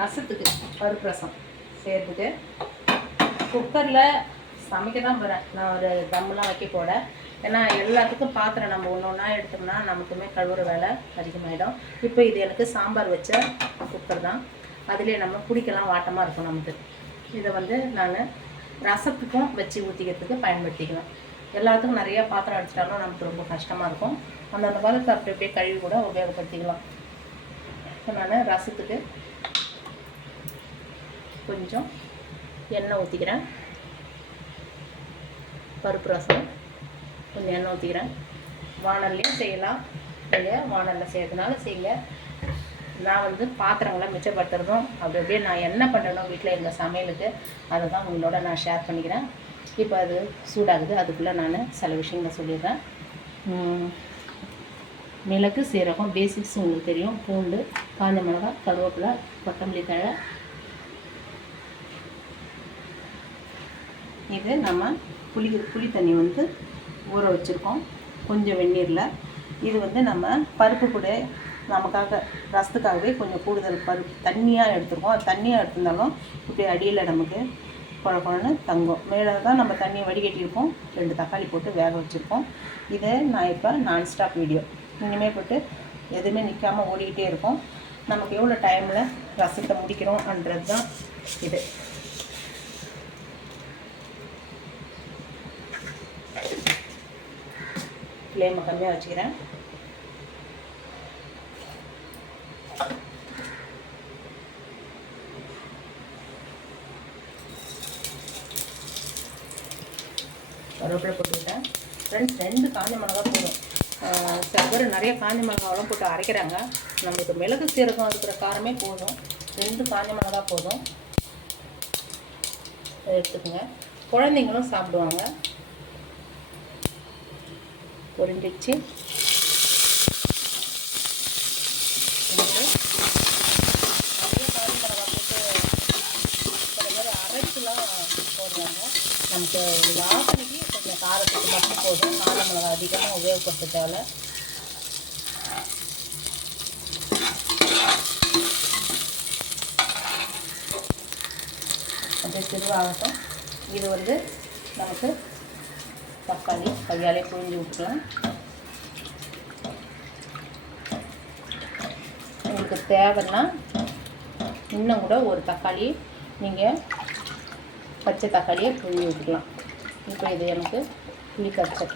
ரசத்துக்கு பருப்பு ரசம் செய்கிறதுக்கு குக்கரில் சமைக்க தான் போகிறேன் நான் ஒரு தம்மெலாம் வைக்க போட ஏன்னா எல்லாத்துக்கும் பாத்திரம் நம்ம ஒன்று ஒன்றா எடுத்தோம்னா நமக்குமே கழுவுற வேலை அதிகமாகிடும் இப்போ இது எனக்கு சாம்பார் வச்ச குக்கர் தான். அதிலே நம்ம பிடிக்கலாம் வாட்டமாக இருக்கும் நமக்கு. இதை வந்து நான் ரசத்துக்கும் வச்சு ஊற்றிக்கிறதுக்கு பயன்படுத்திக்கலாம் எல்லாத்துக்கும் நிறைய பாத்திரம் அடிச்சிட்டாலும் நமக்கு ரொம்ப கஷ்டமாக இருக்கும். அந்தந்த பாத்திரத்தை அப்படி அப்படியே கழுவி கூட உபயோகப்படுத்திக்கலாம். இப்போ நான் ரசத்துக்கு கொஞ்சம் எண்ணெய் ஊற்றிக்கிறேன் பருப்பு ரசம் கொஞ்சம் எண்ணெய் ஊற்றிக்கிறேன் வானல்லையும் செய்யலாம். நீங்கள் வானலில் செய்யறதுனால செய்யுங்க நான் வந்து பாத்திரங்களை மிச்சப்படுத்துறதும் அப்படி அப்படியே நான் என்ன பண்ணுறேனோ வீட்டில் எங்கள் சமையலுக்கு அதை தான் உங்களோட நான் ஷேர் பண்ணிக்கிறேன். இப்போ அது சூடாகுது. அதுக்குள்ளே நான் சில விஷயங்களை சொல்லிடுறேன். மிளகு சீரகம் பேசிக்ஸ் உங்களுக்கு தெரியும். பூண்டு காஞ்ச மிளகாய் கருவேப்பிலை கொத்தமல்லி தழை இது நம்ம புளி புளி தண்ணி வந்து ஊற வச்சுருக்கோம். கொஞ்சம் வெந்நீரில். இது வந்து நம்ம பருப்பு கூட நமக்காக ரசத்துக்காகவே கொஞ்சம் கூடுதல் பருப்பு தண்ணியாக எடுத்துருக்கோம். அது தண்ணியாக எடுத்திருந்தாலும் இப்படி அடியில் நமக்கு குழ குழன்னு தங்கும். மேலே தான் நம்ம தண்ணியை வடிகட்டியிருக்கோம். ரெண்டு தக்காளி போட்டு வேக வச்சுருக்கோம். இதை நான் இப்போ நான் ஸ்டாப் வீடியோ இனிமேல் போட்டு எதுவுமே நிற்காமல் ஓடிக்கிட்டே இருக்கும். நமக்கு எவ்வளோ டைமில் ரசத்தை முடிக்கிறோம்ன்றது தான் இது. ஃப்ளேமை கம்மியாக வச்சுக்கிறேன். கருவேப்பிலை போட்டுக்கிட்டேன். ஃப்ரெண்ட்ஸ் ரெண்டு காஞ்ச மிளகா போதும். சில பேர் நிறைய காஞ்ச மிளகாவெல்லாம் போட்டு அரைக்கிறாங்க. நம்மளுக்கு மிளகு சீரகம் இருக்கிற காரமே போதும். ரெண்டு காஞ்ச மிளகா போதும். எடுத்துக்கோங்க. குழந்தைங்களும் சாப்பிடுவாங்க பொரிஞ்சிச்சு எனக்கு நிறைய காஞ்ச மிளகா போட்டு சில பேர் அரைச்சுலாம் போடுறாங்க நமக்கு ஒரு வாசனைக்கு கொஞ்சம் காரத்துக்கு மட்டும் போதும். காலை மிளகா அதிகமாக உபயோகப்படுத்த தேவை அப்படியே சிறுவாகட்டும். இது வந்து நமக்கு தக்காளி கையாலே புழிஞ்சு விட்டுக்கலாம். உங்களுக்கு தேவைன்னா இன்னும் கூட ஒரு தக்காளி நீங்கள் பச்சை தக்காளியை புழிஞ்சு விட்டுக்கலாம். இப்போ இது எனக்கு புளி கரைச்சல்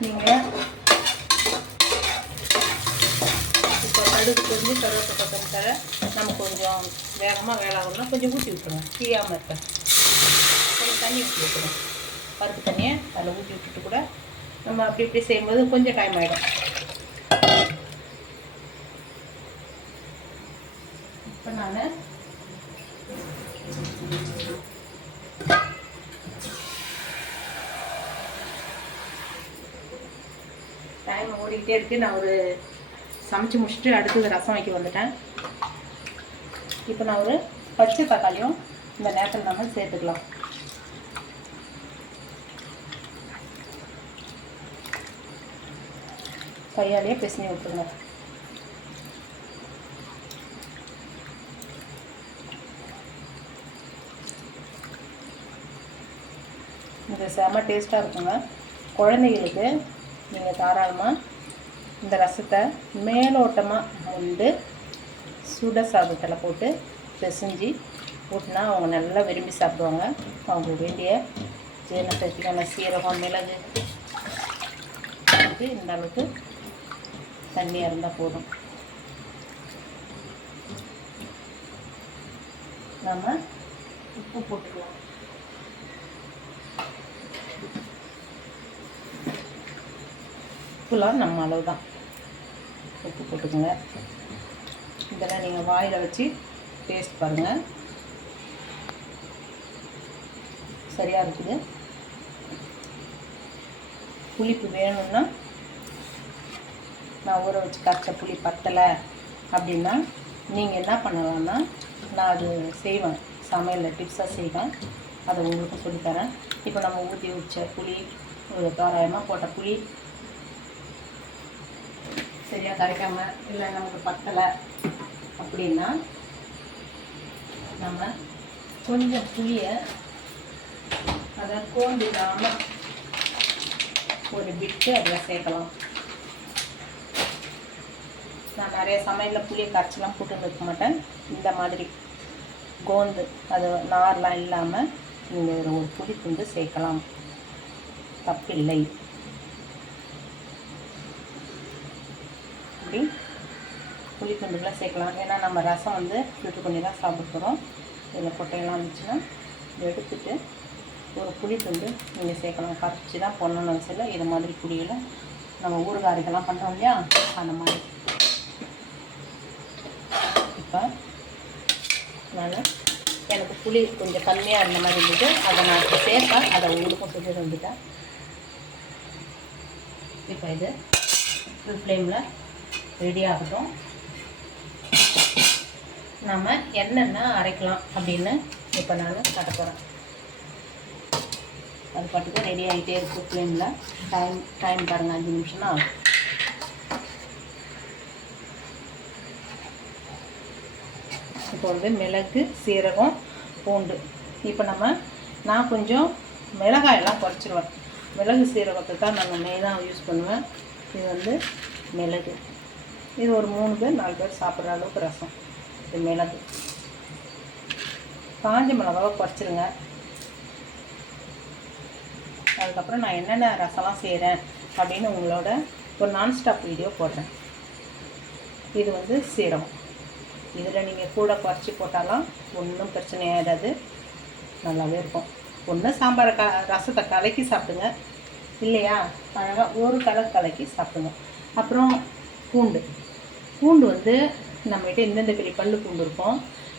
நீங்கள் இப்போ கடுகு கொஞ்சம் கருவேப்பிலை கொத்தமல்லி தழை நம்ம கொஞ்சம் வேகமாக வேளாகணும்னா கொஞ்சம் ஊற்றி விட்டுருங்க. தீயாமல் இருக்க. கொஞ்சம் தண்ணி ஊற்றி விட்டுருங்க. பருப்பு தண்ணியை அதில் ஊற்றி விட்டுட்டு கூட நம்ம அப்படி இப்படி செய்யும்போது கொஞ்சம் டைம் ஆகிடும் இப்போ நான் டைம் ஓடிக்கிட்டே இருக்கு. நான் ஒரு சமைச்சு முடிச்சுட்டு அடுத்தது ரசம் வைக்க வந்துட்டேன். இப்போ நான் ஒரு பச்சை தக்காளியும் இந்த நேரத்தில் நம்ம சேர்த்துக்கலாம். கையாலேயே பிசைஞ்சு விட்டுருங்க இது செம்ம டேஸ்ட்டாக இருக்குங்க. குழந்தைகளுக்கு நீங்கள் தாராளமாக இந்த ரசத்தை மேலோட்டமாக வந்து சுட சாதத்தில் போட்டு பிசைஞ்சு ஊட்டினா அவங்க நல்லா விரும்பி சாப்பிடுவாங்க. அவங்களுக்கு வேண்டிய ஜீரணத்திற்கான சீரகம் மிளகு இந்த அளவுக்கு தண்ணியாக இருந்தால் போதும். நம்ம உப்பு போட்டுக்கலாம். உப்புலாம் நம்ம அளவு தான் உப்பு போட்டுக்கோங்க. இதெல்லாம் நீங்கள் வாயில் வச்சு டேஸ்ட் பாருங்கள் சரியாக இருக்குது. புளிப்பு வேணும்னா நான் ஊற வச்சு கரைச்ச புளி பத்தலை அப்படின்னா நீங்கள் என்ன பண்ணலாம்னா நான் அது செய்வேன். சமையலில் டிப்ஸாக செய்வேன். அதை உங்களுக்கு சொல்லித்தரேன். இப்போ நம்ம ஊற்றி வச்ச புளி ஒரு தோராயமாக போட்ட புளி சரியாக கரைக்காமல் இல்லை நமக்கு பத்தலை அப்படின்னா நம்ம கொஞ்சம் புளியை அதை கோந்துடாமல் ஒரு பிட்டு அதில் சேர்க்கலாம். நான் நிறைய சமையலில் புளியை கரைச்சலாம் போட்டு வைக்க மாட்டேன். இந்த மாதிரி கோந்து அது நார்லாம் இல்லாமல் நீங்கள் ஒரு புளி துண்டு சேர்க்கலாம். தப்பில்லை. அப்படி புளி துண்டுகளை சேர்க்கலாம். ஏன்னா நம்ம ரசம் வந்து ஃபில்ட்ரு பண்ணி தான் சாப்பிட போகிறோம் இதில் கொட்டையெல்லாம் இருந்துச்சுன்னா எடுத்துட்டு ஒரு புளி துண்டு நீங்கள் சேர்க்கலாம். கரைச்சி தான் போடணும்னு அவசியம் இல்லை. இது மாதிரி புளியில் நம்ம ஊறுகாரிக்கெல்லாம் பண்ணுறோம் இல்லையா? அந்த மாதிரி. இப்போ நான் எனக்கு புளி கொஞ்சம் கம்மியாக இருந்த மாதிரி இருந்தது. அதை நான் சேர்ப்பேன் அதை உங்களுக்கும் சொல்லி வந்துட்டேன் இப்போ இது ஃபுல் ஃப்ளேமில் ரெடி ஆகட்டும். நம்ம என்னென்ன அரைக்கலாம் அப்படின்னு இப்போ நான் கட்ட போகிறேன் அது பாட்டுக்கு ரெடி ஆகிட்டே இருக்குது ஃப்ளேமில் டைம் டைம் பாருங்கள் அஞ்சு நிமிஷம் ஆகும். இப்போ வந்து மிளகு சீரகம் பூண்டு. இப்போ நம்ம நான் கொஞ்சம் மிளகாயெல்லாம் குறைச்சிருவேன். மிளகு சீரகத்தை தான் நாங்கள் மெயினாக யூஸ் பண்ணுவேன். இது வந்து மிளகு. இது ஒரு மூணு பேர் நாலு பேர் சாப்பிட்ற அளவுக்கு ரசம். இது மிளகு. காஞ்ச மிளகாவை குறைச்சிருங்க அதுக்கப்புறம் நான் என்னென்ன ரசம்லாம் செய்கிறேன் அப்படின்னு உங்களோட ஒரு நான்ஸ்டாப் வீடியோ போடுறேன். இது வந்து சீரகம். இதில் நீங்கள் கூட குறைச்சி போட்டாலாம் ஒன்றும் பிரச்சனை ஆகிடாது நல்லாவே இருக்கும். ஒன்று சாம்பாரை க ரசத்தை கலக்கி சாப்பிடுங்க. இல்லையா? அழகாக ஒரு கலர் கலக்கி சாப்பிடுங்க. அப்புறம் பூண்டு. பூண்டு வந்து நம்மகிட்ட எந்தெந்த பெரிய பல்லு பூண்டு இருக்கும்.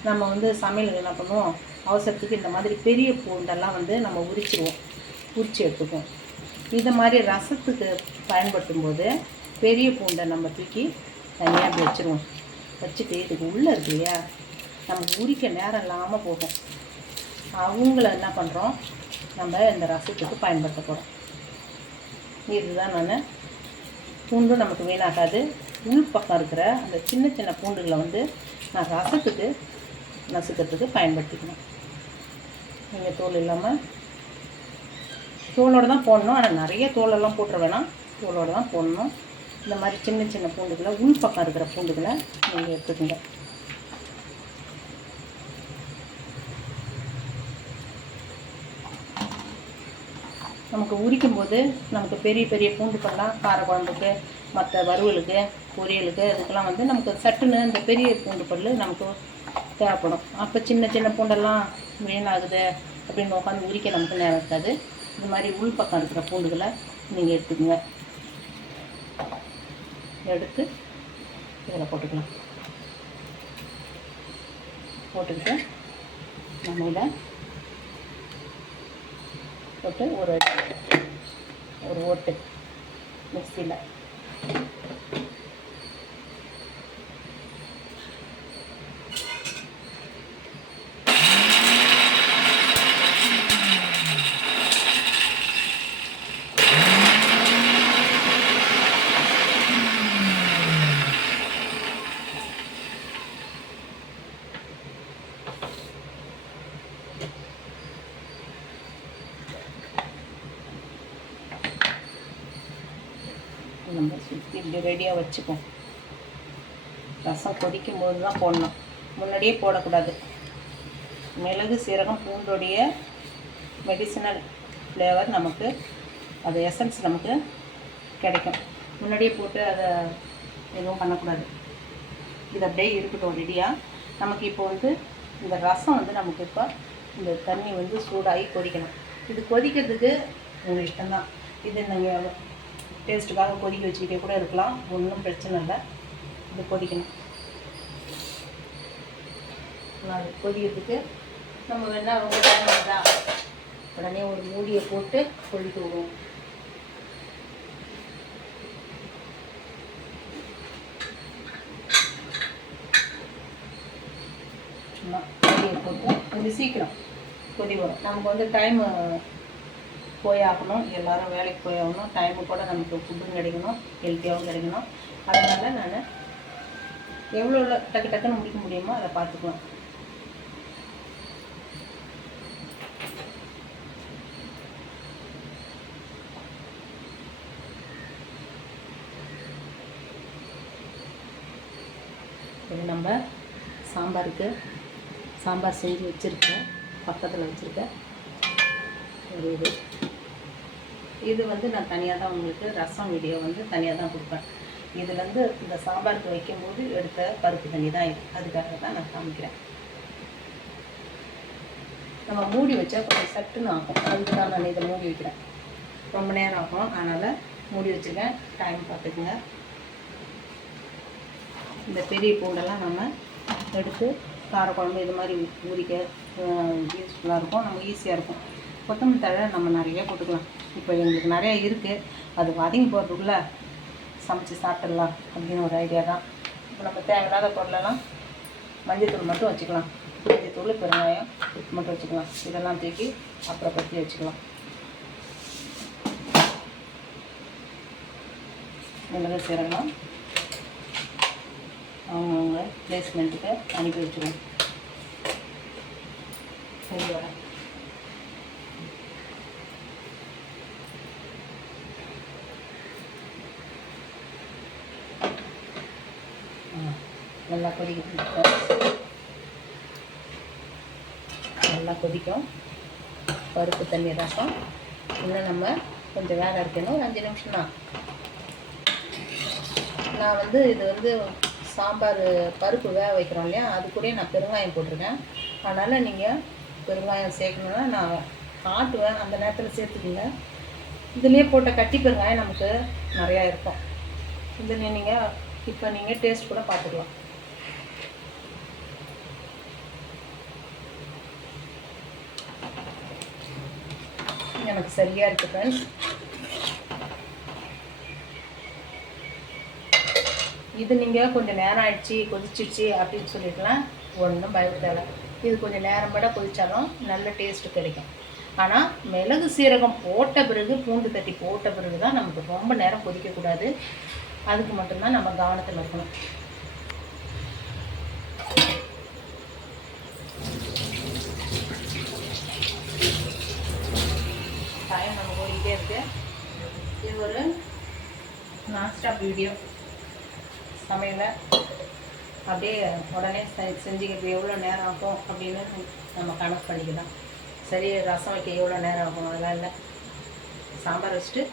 நம்ம வந்து சமையலுக்கு என்ன பண்ணுவோம்? அவசரத்துக்கு இந்த மாதிரி பெரிய பூண்டெல்லாம் வந்து நம்ம உரிச்சிடுவோம் உரிச்சு எடுத்துக்குவோம் இந்த மாதிரி ரசத்துக்கு பயன்படுத்தும் போது பெரிய பூண்டை நம்ம தூக்கி தனியாக அப்படி வச்சுருவோம். வச்சுட்டு இதுக்கு உள்ளே இருக்கு இல்லையா? நமக்கு உரிக்க நேரம் இல்லாமல் போகும். அவங்கள என்ன பண்ணுறோம் நம்ம இந்த ரசத்துக்கு பயன்படுத்த போகிறோம் இதுதான் நான். பூண்டும் நமக்கு வீணாகாது. உள் பக்கம் இருக்கிற அந்த சின்ன சின்ன பூண்டுகளை வந்து நான் ரசத்துக்கு நசுக்கிறதுக்கு பயன்படுத்திக்கணும். நீங்கள் தோல் இல்லாமல் தோலோடு தான் போடணும். ஆனால் நிறைய தோலெல்லாம் போட்டுற வேணாம். தோலோடு தான் போடணும். இந்த மாதிரி சின்ன சின்ன பூண்டுகளை உள் பக்கம் இருக்கிற பூண்டுகளை நீங்கள் எடுத்துக்கோங்க. நமக்கு உரிக்கும் போது நமக்கு பெரிய பெரிய பூண்டுக்கெல்லாம் கார குழம்புக்கு மற்ற வறுவலுக்கு பொரியலுக்கு அதுக்கெல்லாம் வந்து நமக்கு சட்டுன்னு இந்த பெரிய பூண்டு பல் நமக்கு தேவைப்படும். அப்போ சின்ன சின்ன பூண்டெல்லாம் வீணாகுது அப்படின்னு உட்காந்து உரிக்க நமக்கு நேரம் இருக்காது. இந்த மாதிரி உள் பக்கம் இருக்கிற பூண்டுகளை நீங்கள் எடுத்துக்கோங்க. எடுத்து இதில் போட்டுக்கலாம். போட்டுக்கிட்டு நம்ம இதை போட்டு ஒரு ஒரு ஓட்டு மிக்சியில். Thank you. வச்சுக்கும் ரசம் கொதிக்கும் போது தான் போடணும். முன்னாடியே போடக்கூடாது. மிளகு சீரகம் பூண்டோடைய மெடிசினல் ஃப்ளேவர் நமக்கு அது எசன்ஸ் நமக்கு கிடைக்கும். முன்னாடியே போட்டு அதை எதுவும் பண்ணக்கூடாது. இது அப்படியே இருக்கட்டும் ரெடியாக நமக்கு இப்போ வந்து இந்த ரசம் வந்து நமக்கு இப்போ இந்த தண்ணி வந்து சூடாகி கொதிக்கணும். இது கொதிக்கிறதுக்கு உங்கள் இஷ்டம்தான். இது நீங்கள் டேஸ்ட்டுக்காக கொதிக்க வச்சுக்கிட்டே கூட இருக்கலாம். ஒன்றும் பிரச்சனை இல்லை. இது கொதிக்கணும். கொதிக்கிறதுக்கு நம்ம வேணால் ரொம்ப டைம் வருதா உடனே ஒரு மூடியை போட்டு கொதிக்க விடுவோம். சும்மா மூடியை போட்டு கொஞ்சம் சீக்கிரம் கொதி வரும். நமக்கு வந்து டைம் போய் ஆகணும். எல்லாரும் வேலைக்கு போய் ஆகணும். டைமு கூட நமக்கு ஃபுட்டும் கிடைக்கணும். ஹெல்த்தியாகவும் கிடைக்கணும். அதனால் நான் எவ்வளோ டக்கு டக்குன்னு முடிக்க முடியுமோ அதை பார்த்துக்குவேன். இது நம்ம சாம்பாருக்கு சாம்பார் செஞ்சு வச்சுருக்கேன். பக்கத்தில் வச்சுருக்கேன். ஒரு இது. இது வந்து நான் தனியாக தான் உங்களுக்கு ரசம் வீடியோ வந்து தனியாக தான் கொடுப்பேன் இதுலேருந்து இந்த சாம்பாருக்கு வைக்கும்போது எடுத்த பருப்பு தண்ணி தான் இது. அதுக்காக தான் நான் காமிக்கிறேன். நம்ம மூடி வச்சா கொஞ்சம் சட்டுன்னு ஆகும். அதுக்கு தான் நான் இதை மூடி வைக்கிறேன். ரொம்ப நேரம் ஆகும். அதனால் மூடி வச்சுருக்கேன். டைம் பார்த்துக்குங்க. இந்த பெரிய பூண்டெல்லாம் நம்ம எடுத்து காரக்குழம்பு இது மாதிரி ஊறிக்க யூஸ்ஃபுல்லாக இருக்கும். நம்ம ஈஸியாக இருக்கும். கொத்தமல்லி தழை நம்ம நிறைய போட்டுக்கலாம். இப்போ எங்களுக்கு நிறைய இருக்குது அது வதங்கி போகிறதுக்குள்ளே சமைச்சு சாப்பிட்றலாம் அப்படின்னு ஒரு ஐடியா தான். இப்போ நம்ம தேவையில்லாத பொருளெல்லாம் மஞ்சத்தூள் மட்டும் வச்சுக்கலாம். மஞ்சத்தூள் பெருங்காயம் மட்டும் வச்சுக்கலாம். இதெல்லாம் தூக்கி அப்புறம் பற்றி வச்சுக்கலாம். மிளகு சீரகம் அவங்கவுங்க பிளேஸ்மெண்ட்டுக்கு அனுப்பி வச்சுருவோம் சரி வரேன் நல்லா இருக்கோம் நல்லா கொதிக்கும். பருப்பு தண்ணி ரசம். இன்னும் நம்ம கொஞ்சம் வேலை இருக்கணும். ஒரு அஞ்சு நிமிஷம் தான். நான் வந்து இது வந்து சாம்பார் பருப்பு வேக வைக்கிறோம் இல்லையா? அது கூட நான் பெருங்காயம் போட்டிருக்கேன். அதனால் நீங்கள் பெருங்காயம் சேர்க்கணுன்னா நான் காட்டுவேன் அந்த நேரத்தில் சேர்த்துக்கிங்க. இதுலேயே போட்ட கட்டி பெருங்காயம் நமக்கு நிறையா இருக்கும். இதில் நீங்கள் இப்போ நீங்கள் டேஸ்ட் கூட பார்த்துக்கலாம். எனக்கு சரியாக இருக்குது ஃப்ரெண்ட்ஸ் இது நீங்கள் கொஞ்சம் நேரம் ஆயிடுச்சு கொதிச்சிடுச்சு அப்படின்னு சொல்லிட்டுலாம் ஒன்றும் பயப்பட தேவை இது கொஞ்சம் நேரம் பட கொதிச்சாலும் நல்ல டேஸ்ட்டு கிடைக்கும். ஆனால் மிளகு சீரகம் போட்ட பிறகு பூண்டு தட்டி போட்ட பிறகு தான் நமக்கு ரொம்ப நேரம் கொதிக்கக்கூடாது. அதுக்கு மட்டும்தான் நம்ம கவனத்தில் இருக்கணும் டைம் நம்ம ஓடிக்கிட்டே இருக்கு இது ஒரு நான்ஸ்டாப் வீடியோ சமையலை. அப்படியே உடனே செஞ்சுக்கிறது எவ்வளோ நேரம் ஆகும் அப்படின்னு நம்ம கணக்கு பண்ணிக்கலாம். சரி ரசம் வைக்க எவ்வளோ நேரம் ஆகும்? அதெல்லாம் இல்லை. சாம்பார் வச்சுட்டு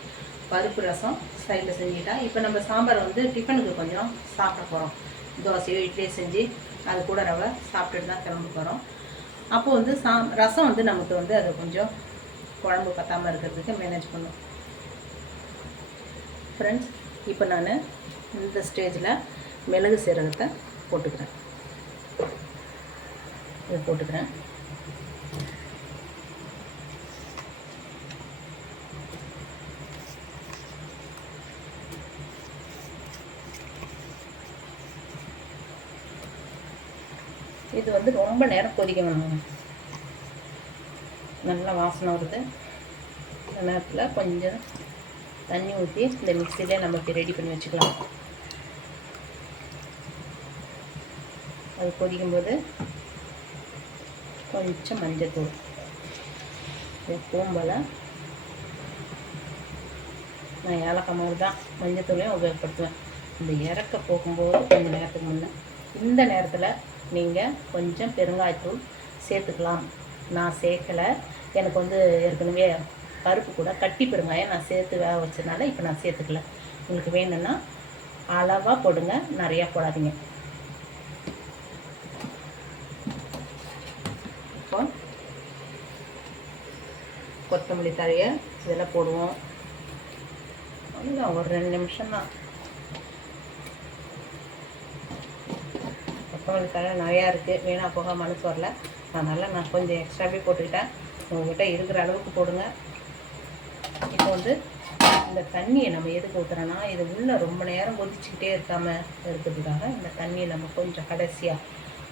பருப்பு ரசம் சைடில் செஞ்சுக்கிட்டா இப்போ நம்ம சாம்பார் வந்து டிஃபனுக்கு கொஞ்சம் சாப்பிட போகிறோம் தோசையோ இட்லியோ செஞ்சு அது கூட ரவை சாப்பிட்டுட்டு தான் கிளம்ப போகிறோம் அப்போது வந்து சா ரசம் வந்து நமக்கு வந்து அது கொஞ்சம் குழம்பு பத்தாமல் இருக்கிறதுக்கு மேனேஜ் பண்ணும். ஃப்ரெண்ட்ஸ் இப்போ நான் இந்த ஸ்டேஜில் மிளகு சீரகத்தை போட்டுக்கிறேன். இதை போட்டுக்கிறேன். இது வந்து ரொம்ப நேரம் கொதிக்க வேணும். நல்லா வாசனை வருது. இந்த நேரத்தில் கொஞ்சம் தண்ணி ஊற்றி இந்த மிக்சிலே நம்ம இப்படி ரெடி பண்ணி வச்சுக்கலாம். அது கொதிக்கும்போது கொஞ்சம் மஞ்சத்தூள் எப்பவும் போல் நான் ஏலக்காய் மாதிரி தான் மஞ்சத்தூளையும் உபயோகப்படுத்துவேன். இந்த இறக்க போகும்போது கொஞ்சம் நேரத்துக்கு முன்னே இந்த நேரத்தில் நீங்கள் கொஞ்சம் பெருங்காயத்தூள் சேர்த்துக்கலாம். நான் சேர்க்கலை. எனக்கு வந்து ஏற்கனவே பருப்பு கூட கட்டி பெருங்காயம் நான் சேர்த்து வேக வச்சதுனால இப்போ நான் சேர்த்துக்கல. உங்களுக்கு வேணும்னா அளவாக போடுங்க. நிறையா போடாதீங்க. இப்போ கொத்தமல்லி தழையை இதெல்லாம் போடுவோம். இல்லை ஒரு ரெண்டு நிமிஷம் தான். கொத்தமல்லி தழை நிறையா இருக்குது வேணா போக மனசு வரல. அதனால் நான் கொஞ்சம் எக்ஸ்ட்ராவே போட்டுக்கிட்டேன். உங்கள்கிட்ட இருக்கிற அளவுக்கு போடுங்க. இப்போ வந்து இந்த தண்ணியை நம்ம எதுக்கு ஊற்றுறோன்னா இது உள்ளே ரொம்ப நேரம் கொதிச்சுக்கிட்டே இருக்காமல் இருக்கிறதுக்காக இந்த தண்ணியை நம்ம கொஞ்சம் கடைசியாக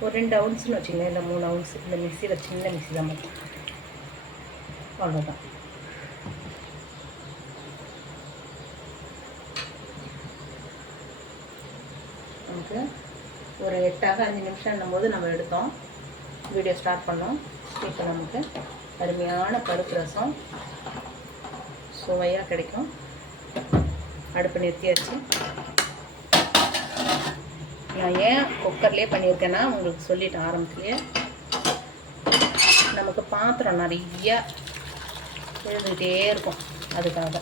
ஒரு ரெண்டு அவுன்ஸ்னு வச்சுக்கோங்க இல்லை மூணு அவுன்ஸ் இந்த மிக்சியில் சின்ன மிக்சி தான் மட்டும் அவ்வளோதான் நமக்கு ஒரு எட்டாக அஞ்சு நிமிஷம் போது நம்ம எடுத்தோம். வீடியோ ஸ்டார்ட் பண்ணோம். இப்போ நமக்கு அருமையான பருப்பு ரசம். சுவையாக கிடைக்கும். அடுப்பு நிறுத்தியாச்சு. நான் ஏன் குக்கர்லேயே பண்ணியிருக்கேன்னா உங்களுக்கு சொல்லிட்டேன் ஆரம்பத்துலேயே. நமக்கு பாத்திரம் நிறைய எழுதுகிட்டே இருக்கும். அதுக்காக.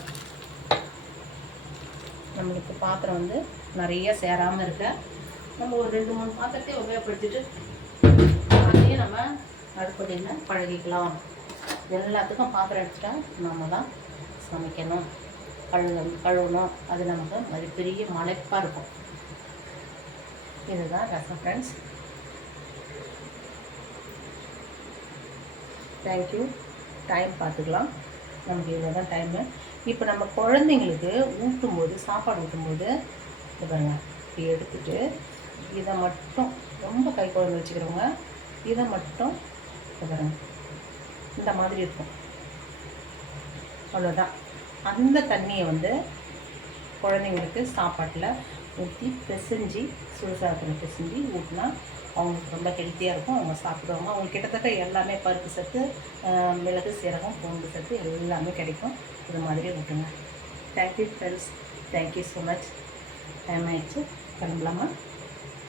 நம்மளுக்கு பாத்திரம் வந்து நிறைய சேராமல் இருக்க. நம்ம ஒரு ரெண்டு மூணு பாத்திரத்தையும் உபயோகப்படுத்திட்டு அதையும் நம்ம அடுப்படியில் பழகிக்கலாம். எல்லாத்துக்கும் பாத்திரம் எடுத்துட்டா நம்ம தான் சமைக்கணும். கழுவ கழுவணும். அது நமக்கு மிகப்பெரிய பெரிய மலைப்பாக இருக்கும். இதுதான் ரசம் ஃப்ரெண்ட்ஸ் தேங்க்யூ டைம் பார்த்துக்கலாம். நமக்கு இவ்வளோ தான் டைமு இப்போ நம்ம குழந்தைங்களுக்கு ஊட்டும்போது சாப்பாடு ஊட்டும்போது இது பாருங்க. இப்படி எடுத்துட்டு இதை மட்டும் ரொம்ப கை குழந்தை வச்சுக்கிறவங்க இதை மட்டும் இது பாருங்க. இந்த மாதிரி இருக்கும். அவ்வளோதான் அந்த தண்ணியை வந்து குழந்தைங்களுக்கு சாப்பாட்டில் ஊற்றி பிசைஞ்சு சுடுசாதத்தில் பிசைஞ்சு ஊட்டினா அவங்களுக்கு ரொம்ப ஹெல்த்தியாக இருக்கும். அவங்க சாப்பிடுவாங்க. அவங்களுக்கு கிட்டத்தட்ட எல்லாமே பருப்பு சத்து மிளகு சீரகம் பூண்டு சத்து எல்லாமே கிடைக்கும். இது மாதிரி ஊட்டுங்க. Thank you friends thank you so much time ஆயிடுச்சு. கிளம்பலாமா?